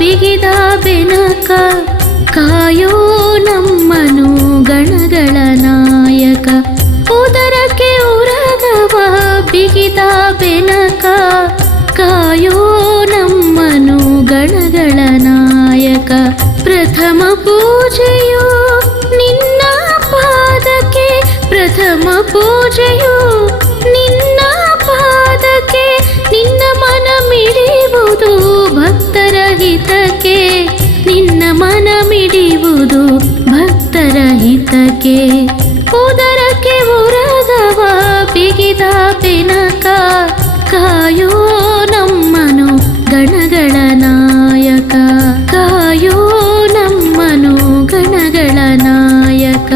ಬಿಗಿದ ಬೆನಕ ಕಾಯೋ ನಮ್ಮನು ಗಣಗಳ ನಾಯಕ. ಉದರಕ್ಕೆ ಉರಗವ ಬಿಗಿದ ಬೆನಕ ಕಾಯೋ ನಮ್ಮನು ಗಣಗಳ ನಾಯಕ. ಪ್ರಥಮ ಪೂಜೆಯು ನಿನ್ನ ಪಾದಕ್ಕೆ, ಪ್ರಥಮ ಪೂಜೆಯು ನಿನ್ನ ಪಾದಕ್ಕೆ. ನಿನ್ನ ಮನ ಮಿಡಿಯುವುದು ಭಕ್ತರ ಹಿತಕ್ಕೆ, ನಿನ್ನ ಮನ ಮಿಡಿಯುವುದು ಭಕ್ತರ ಹಿತಕ್ಕೆ. ಉದರಕ್ಕೆ ಉರಗವ ಬಿಗಿದ ಬೆನಕ ಕಾಯೋ ನಮ್ಮನು ಗಣಗಳ ನಾಯಕ, ಕಾಯೋ ನಮ್ಮನು ಗಣಗಳ ನಾಯಕ.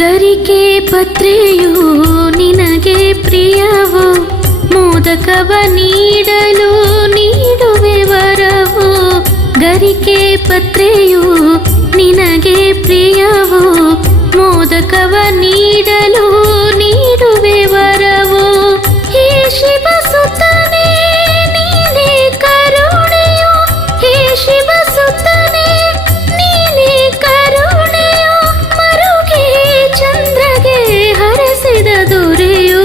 ಗರಿಕೆ ಪತ್ರೆಯು ನಿನಗೆ ಪ್ರಿಯವು, ಮೋದಕವ ನೀಡಲು ನೀಡುವೆ ವರವು. ಗರಿಕೆ ಪತ್ರೆಯು ನಿನಗೆ ಪ್ರಿಯವು, ಮೋದಕವ ನೀಡಲು ನೀಡುವೆ ವರವು. ಹೇ ಶಿವ ಸುತನೇ ನೀನೇ ಕರುಣೆಯು, ಹೇ ಶಿವ ಸುತನೇ ನೀನೇ ಕರುಣೆಯು. ಮರುಗೆ ಚಂದ್ರಗೆ ಹರಸಿದ ದೊರೆಯು,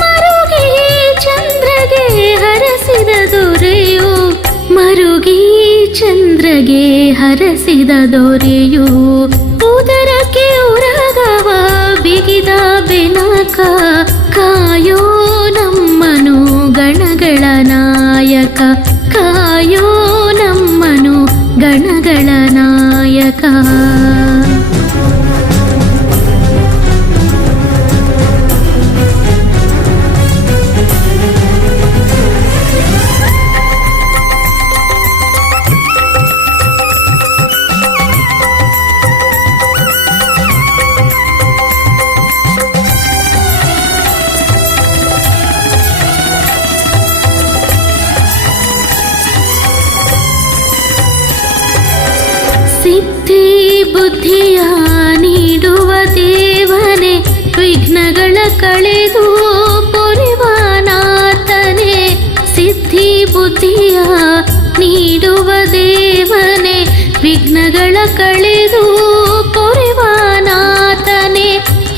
ಮರುಗೆ ಚಂದ್ರಗೆ ಹರಸಿದ ದೊರೆಯು. ಮರುಗಿ ಚಂದ್ರಗೆ ಹರಸಿದ ದೊರೆಯು. ಉದರಕ್ಕೆ ಉರಗವ ಬಿಗಿದ ಬೆನಕ ಕಾಯೋ ನಮ್ಮನು ಗಣಗಳ ನಾಯಕ, ಕಾಯೋ ನಮ್ಮನು ಗಣಗಳ ನಾಯಕ. ಸಿದ್ಧಿ ಬುದ್ಧಿಯ ನೀಡುವ ದೇವನೇ, ವಿಘ್ನಗಳ ಕಳೆದು ಪೊರೆವ ನಾಥನೇ. ಸಿದ್ಧಿ ಬುದ್ಧಿಯ ನೀಡುವ ದೇವನೇ, ವಿಘ್ನಗಳ ಕಳೆದು ಪೊರೆವ ನಾಥನೇ.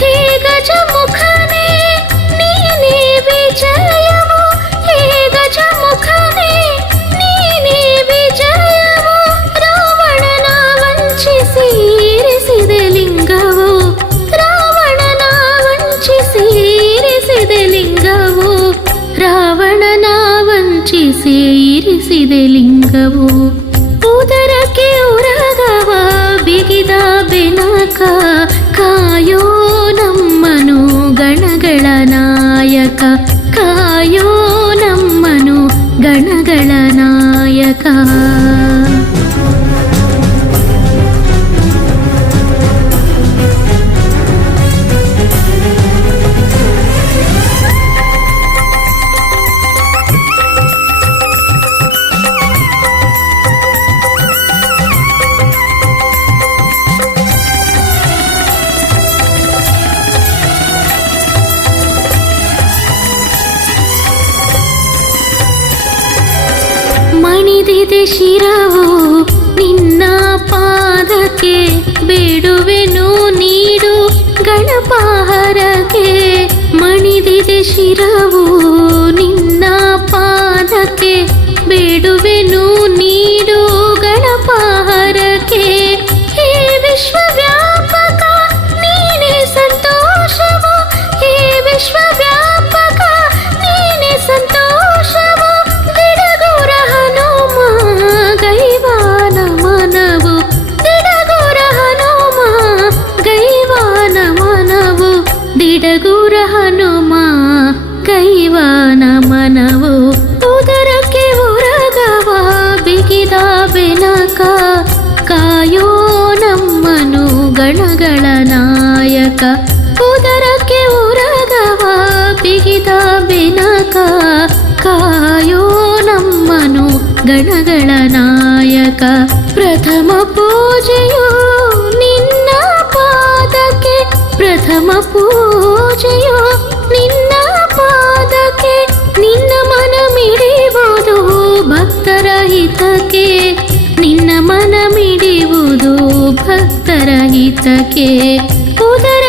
ಹೇ ಗಜಮುಖನೇ ನೀನೇ ವಿಜಯವು, ಹೇ ಗಜಮುಖನೇ ನೀನೇ ವಿಜಯವು. ರಾವಣನ ವಂಚಿಸಿ ಇರಿಸಿದ ಲಿಂಗವು, ರಾವಣನ ವಂಚಿಸಿ ಇರಿಸಿದ ಲಿಂಗವು. ರಾವಣನ ವಂಚಿಸಿ ಇರಿಸಿದ ಲಿಂಗವು. ಉದರಕ್ಕೆ ಉರಗವ ಬಿಗಿದ ಬೆನಕ ಕಾಯೋ ನಮ್ಮನು ಗಣಗಳ ನಾಯಕ, ಕಾಯೋ ನಮ್ಮನು ಗಣಗಳ ನಾಯಕ. ಶಿರವು ನಿನ್ನ ಪಾದಕ್ಕೆ, ಬೇಡುವೆನು ನೀಡು ಗಣಪಾಹರಕ್ಕೆ. ಮಣಿದಿದೆ ಶಿರವು ನಿನ್ನ ಪಾದಕ್ಕೆ, ಬೇಡುವೆನು ನೀಡು ಗಣಪಾಹರಕ್ಕೆ. ಹೇ ವಿಶ್ವವ್ಯಾಪಕ ನೀನೇ ಸಂತೋಷವು, ಹೇ ವಿಶ್ವವ್ಯಾಪಕ ನೀನೇ ಸಂತೋಷವು. ದಿಡಗುರ ಹನುಮ ಗೈವಾನ ಮನವು, ದಿಡಗುರ ಹನುಮ ಗೈವಾನ ಮನವು, ದಿಡಗುರ ಹನುಮ ಗೈವಾನ ಮನವು. ಉದರಕ್ಕೆ ಉರಗವ ಬಿಗಿದ ಬೆನಕ, ಕಾಯೋ ನಮ್ಮನು ಗಣಗಳ ನಾಯಕ. ಉದರಕ್ಕೆ ಉರಗವ ಬಿಗಿದ ಬೆನಕ, ಕಾಯೋ ನಮ್ಮನು ಗಣಗಳ ನಾಯಕ. ಪ್ರಥಮ ಪೂಜೆಯು ನಿನ್ನ ಪಾದಕ್ಕೆ, ಪ್ರಥಮ ಪೂಜೆಯು ನಿನ್ನ ಪಾದಕ್ಕೆ. ನಿನ್ನ ಮನ ಮಿಡಿಯುವುದು ಭಕ್ತರ ಹಿತಕ್ಕೆ, ನಿನ್ನ ಮನ ಮಿಡಿಯುವುದು ಭಕ್ತರ ಹಿತಕ್ಕೆ. ಉದರ